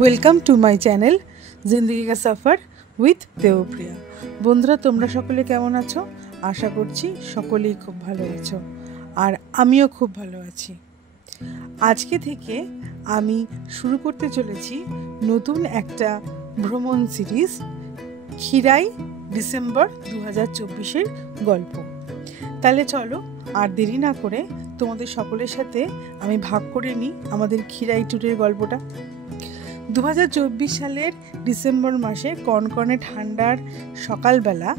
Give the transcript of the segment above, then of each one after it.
Welcome to my channel জিন্দগি কা সফর উইথ দেবপ্রিয়া। বন্ধুরা, তোমরা সকলে কেমন আছো? আশা করছি সকলেই খুব ভালো আছো, আর আমিও খুব ভালো আছি। আজকে থেকে আমি শুরু করতে চলেছি নতুন একটা ভ্রমণ সিরিজ, খিরাই ডিসেম্বর 2024-এর গল্প। তাহলে চলো আর দেরি না করে তোমাদের সকলের সাথে আমি ভাগ করে নিই আমাদের খিরাই ট্যুরের গল্পটা। 2024 সালের ডিসেম্বর মাসে কনকনে ঠান্ডার সকালবেলা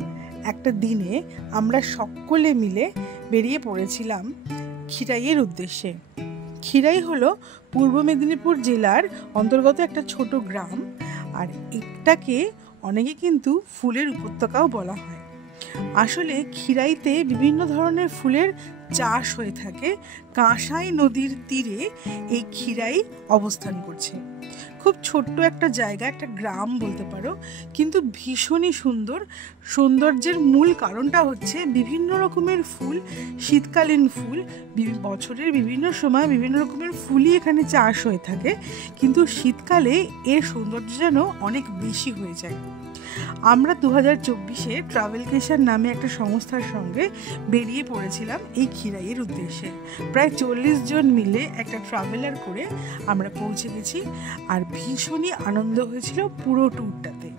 একটা দিনে আমরা সকলে মিলে বেরিয়ে পড়েছিলাম খিরাইয়ের উদ্দেশ্যে। খিরাই হলো পূর্ব মেদিনীপুর জেলার অন্তর্গত একটা ছোট গ্রাম, আর এটাকে অনেকে কিন্তু ফুলের উপত্যকাও বলা হয়। আসলে খিরাইতে বিভিন্ন ধরনের ফুলের চাষ হয়ে থাকে। কাঁসাই নদীর তীরে এই খিরাই অবস্থান করছে। খুব ছোট্ট একটা জায়গা, একটা গ্রাম বলতে পারো, কিন্তু ভীষণই সুন্দর। সৌন্দর্যের মূল কারণটা হচ্ছে বিভিন্ন রকমের ফুল, শীতকালীন ফুল, বছরের বিভিন্ন সময় বিভিন্ন রকমের ফুলই এখানে চাষ হয়ে থাকে, কিন্তু শীতকালে এর সৌন্দর্য যেন অনেক বেশি হয়ে যায়। আমরা 2024-এ ট্রাভেলকেশন নামে একটা সংস্থার সঙ্গে বেরিয়ে পড়েছিলাম এই খিরাইয়ের উদ্দেশ্যে। প্রায় 40 জন মিলে একটা ট্রাভেলার করে আমরা পৌঁছে গেছি, আর ভীষণই আনন্দ হয়েছিল পুরো ট্যুরটাতে।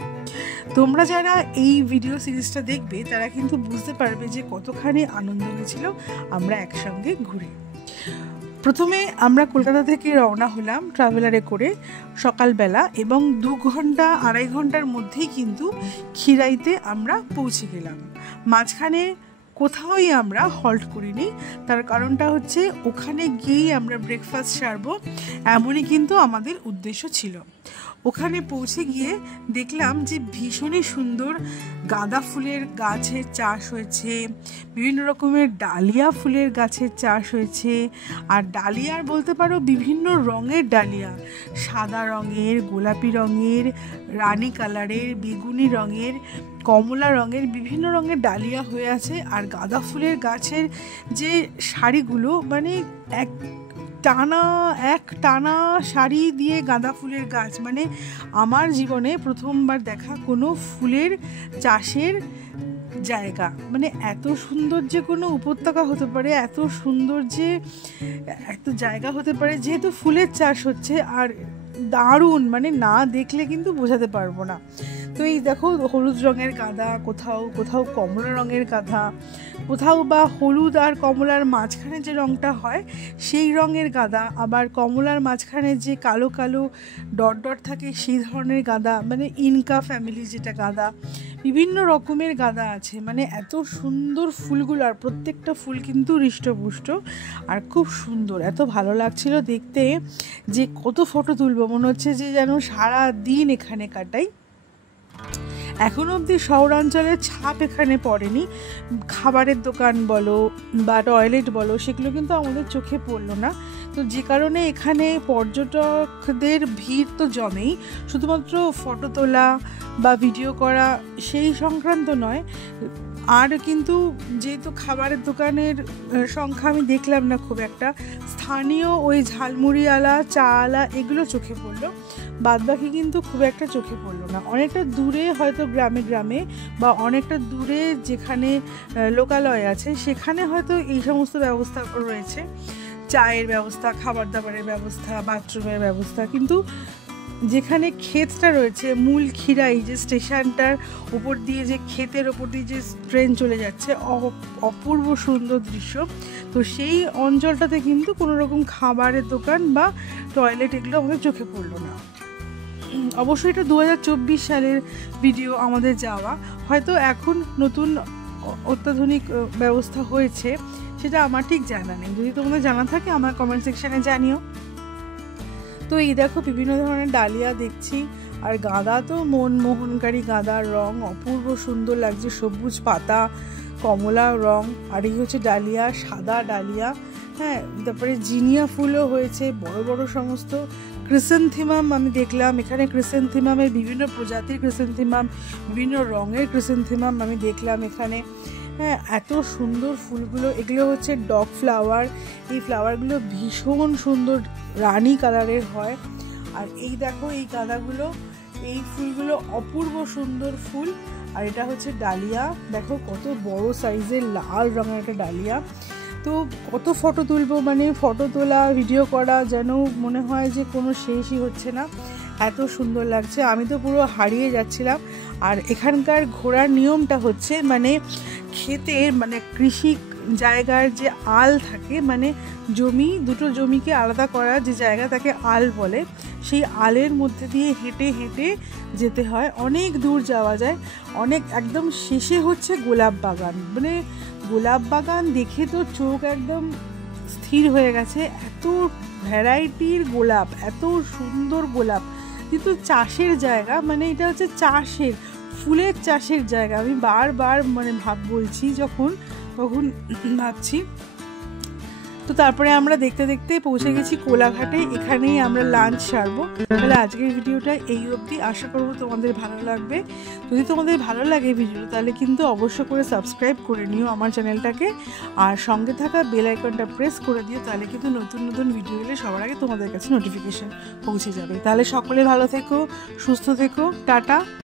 তোমরা যারা এই ভিডিও সিরিজটা দেখবে তারা কিন্তু বুঝতে পারবে যে কতখানি আনন্দ হয়েছিল আমরা একসঙ্গে ঘুরে। প্রথমে আমরা কলকাতা থেকে রওনা হলাম ট্রাভেলারে করে সকালবেলা, এবং 2-2.5 ঘন্টার মধ্যেই কিন্তু খিরাইতে আমরা পৌঁছে গেলাম। মাঝখানে কোথাওই আমরা হল্ট করিনি, তার কারণটা হচ্ছে ওখানে গিয়েই আমরা ব্রেকফাস্ট সারবো, এমনই কিন্তু আমাদের উদ্দেশ্য ছিল। ওখানে পৌঁছে গিয়ে দেখলাম যে ভীষণই সুন্দর গাঁদা ফুলের গাছের চাষ হয়েছে, বিভিন্ন রকমের ডালিয়া ফুলের গাছের চাষ হয়েছে। আর ডালিয়ার বলতে পারো বিভিন্ন রঙের ডালিয়া, সাদা রঙের, গোলাপি রঙের, রানী কালারের, বেগুনি রঙের, কমলা রঙের, বিভিন্ন রঙের ডালিয়া হয়ে আছে। আর গাঁদা ফুলের গাছের যে সারিগুলো, মানে এক টানা সারি দিয়ে গাঁদা ফুলের গাছ, মানে আমার জীবনে প্রথমবার দেখা কোনো ফুলের চাষের জায়গা। মানে এত সুন্দর যে কোনো উপত্যকা হতে পারে, এত সুন্দর যে এত জায়গা হতে পারে, যেহেতু ফুলের চাষ হচ্ছে, আর দারুণ, মানে না দেখলে কিন্তু বোঝাতে পারবো না। তো এই দেখো, হলুদ রঙের গাঁদা, কোথাও কোথাও কমলা রঙের গাঁদা, কোথাও বা হলুদ আর কমলার মাঝখানে যে রঙটা হয় সেই রঙের গাঁদা, আবার কমলার মাঝখানে যে কালো কালো ডট ডট থাকে সেই ধরনের গাঁদা, মানে ইনকা ফ্যামিলি যেটা গাঁদা, বিভিন্ন রকমের গাঁদা আছে। মানে এত সুন্দর ফুলগুলো, আর প্রত্যেকটা ফুল কিন্তু হৃষ্টপুষ্ট আর খুব সুন্দর। এত ভালো লাগছিল দেখতে যে কত ফটো তুলবো, মনে হচ্ছে যে যেন সারা দিন এখানে কাটাই। এখনও অবধি শহরাঞ্চলের ছাপ এখানে পড়েনি। খাবারের দোকান বলো বা টয়লেট বলো, সেগুলো কিন্তু আমাদের চোখে পড়লো না। তো যে কারণে এখানে পর্যটকদের ভিড় তো জমেই, শুধুমাত্র ফটো তোলা বা ভিডিও করা সেই সংক্রান্ত নয়। আর কিন্তু যেহেতু খাবারের দোকানের সংখ্যা আমি দেখলাম না খুব একটা, স্থানীয় ওই ঝালমুড়িওয়ালা, চাওয়ালা এগুলো চোখে পড়লো, বাদবাকি কিন্তু খুব একটা চোখে পড়লো না। অনেকটা দূরে হয়তো গ্রামে গ্রামে বা অনেকটা দূরে যেখানে লোকালয় আছে সেখানে হয়তো এই সমস্ত ব্যবস্থা রয়েছে, চায়ের ব্যবস্থা, খাবার দাবারের ব্যবস্থা, বাথরুমের ব্যবস্থা। কিন্তু যেখানে ক্ষেতটা রয়েছে, মূল খিরাই যে স্টেশনটার ওপর দিয়ে, যে ক্ষেতের ওপর দিয়ে যে ট্রেন চলে যাচ্ছে, অপূর্ব সুন্দর দৃশ্য। তো সেই অঞ্চলটাতে কিন্তু কোনো রকম খাবারের দোকান বা টয়লেট এগুলো আমাদের চোখে পড়লো না। অবশ্যই এটা 2024 সালের ভিডিও আমাদের যাওয়া, হয়তো এখন নতুন অত্যাধুনিক ব্যবস্থা হয়েছে, সেটা আমার ঠিক জানা নেই। যদি তোমাদের জানা থাকে আমার কমেন্ট সেকশানে জানিও। তো এই দেখো, বিভিন্ন ধরনের ডালিয়া দেখছি, আর গাঁদা তো মনমোহনকারী গাঁদার রং অপূর্ব সুন্দর লাগছে, সবুজ পাতা, কমলা রং। আর এই হচ্ছে ডালিয়া, সাদা ডালিয়া, হ্যাঁ। তারপরে জিনিয়া ফুলও হয়েছে, বড় বড় সমস্ত। ক্রিসেন্থিমাম আমি দেখলাম এখানে, ক্রিসেন্থিমামের বিভিন্ন প্রজাতির ক্রিসেন্থিমাম, বিভিন্ন রঙের ক্রিসেন্থিমাম আমি দেখলাম এখানে। হ্যাঁ, এত সুন্দর ফুলগুলো। এগুলো হচ্ছে ডগ ফ্লাওয়ার। এই ফ্লাওয়ারগুলো ভীষণ সুন্দর রানী কালারের হয়। আর এই দেখো এই গাঁদাগুলো, এই ফুলগুলো অপূর্ব সুন্দর ফুল। আর এটা হচ্ছে ডালিয়া, দেখো কত বড় সাইজের লাল রঙের একটা ডালিয়া। তো কত ফটো তুলবো, মানে ফটো তোলা ভিডিও করা যেন মনে হয় যে কোনো শেষই হচ্ছে না, এত সুন্দর লাগছে। আমি তো পুরো হারিয়ে যাচ্ছিলাম। আর এখানকার ঘোরার নিয়মটা হচ্ছে মানে ক্ষেতের মানে কৃষি জায়গার যে আল থাকে, মানে জমি, দুটো জমিকে আলাদা করা যে জায়গা তাকে আল বলে, সেই আলের মধ্যে দিয়ে হেঁটে হেঁটে যেতে হয়, অনেক দূর যাওয়া যায়। অনেক একদম শেষে হচ্ছে গোলাপ বাগান, মানে গোলাপ বাগান দেখে তো চোখ একদম স্থির হয়ে গেছে, এত ভ্যারাইটির গোলাপ, এত সুন্দর গোলাপ। কিন্তু চাষের জায়গা, মানে এটা হচ্ছে চাষের ফুলের চাষের জায়গা। আমি বারবার মানে বলছি তখন ভাবছি। তো তারপরে আমরা দেখতে দেখতে পৌঁছে গেছি কোলাঘাটে, এখানেই আমরা লাঞ্চ সারবো। তাহলে আজকের ভিডিওটা এই অবধি, আশা করবো তোমাদের ভালো লাগবে। যদি তোমাদের ভালো লাগে ভিডিওটা তাহলে কিন্তু অবশ্য করে সাবস্ক্রাইব করে নিও আমার চ্যানেলটাকে, আর সঙ্গে থাকা বেল আইকনটা প্রেস করে দিও, তাহলে কিন্তু নতুন নতুন ভিডিও এলে সবার আগে তোমাদের কাছে নোটিফিকেশান পৌঁছে যাবে। তাহলে সকলে ভালো থেকো, সুস্থ থেকো, টাটা।